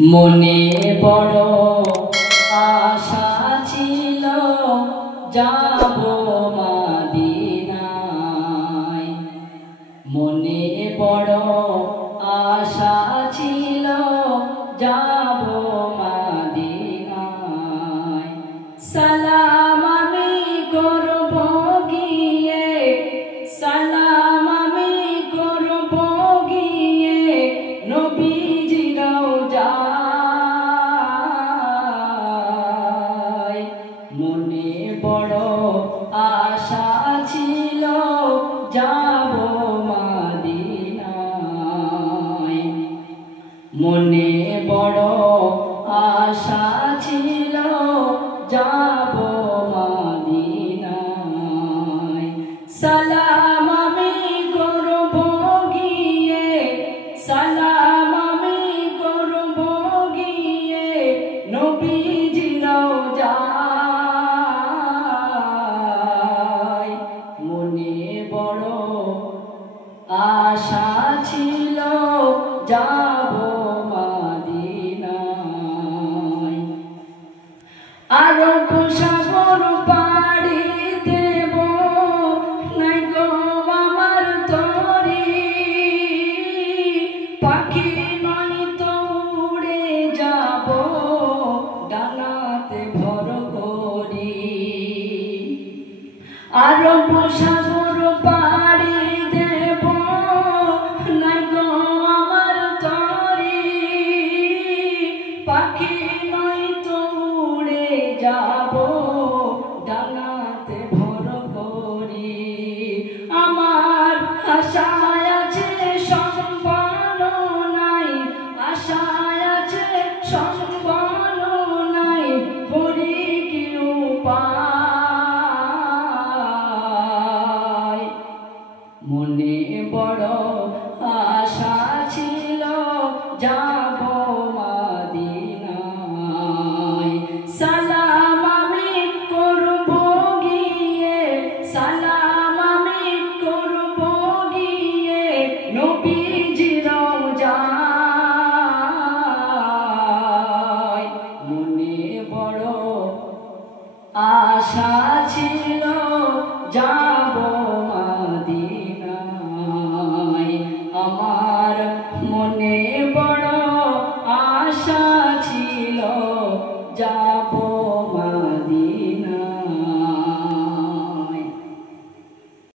মনে বড় আশা ছিল যাব মদিনায়। মনে বড় আশা ছিল যাব মদিনায়। সালাম আমি করব গিয়ে, সালাম আমি করব গিয়ে নবীজি রওজায়। মনে বড় আশা ছিল যাব মদিনায়। মনে বড় আশা ছিল যাব মদিনায়। সালাম আমি করব গিয়ে, সালাম আমি করব গিয়ে নবীজি রওজায়। মনে বড় আশা ছিল যাব মদিনায়। আরব সাগর পাড়ি দেব, নাই গো আমার তরি। পাখি নয় তো উড়ে যাব ডানাতে ভর করি। আরব সাগর পাড়ি দেব, নাই গো আমার তরি। পাখি নয় তো উড়ে যাব ডানাতে ভর করি। আমার আশায় আছে সম্বল নাই, আশায় আছে সম্বল নাই, করি কি উপায়। মনে বড় আশা ছিল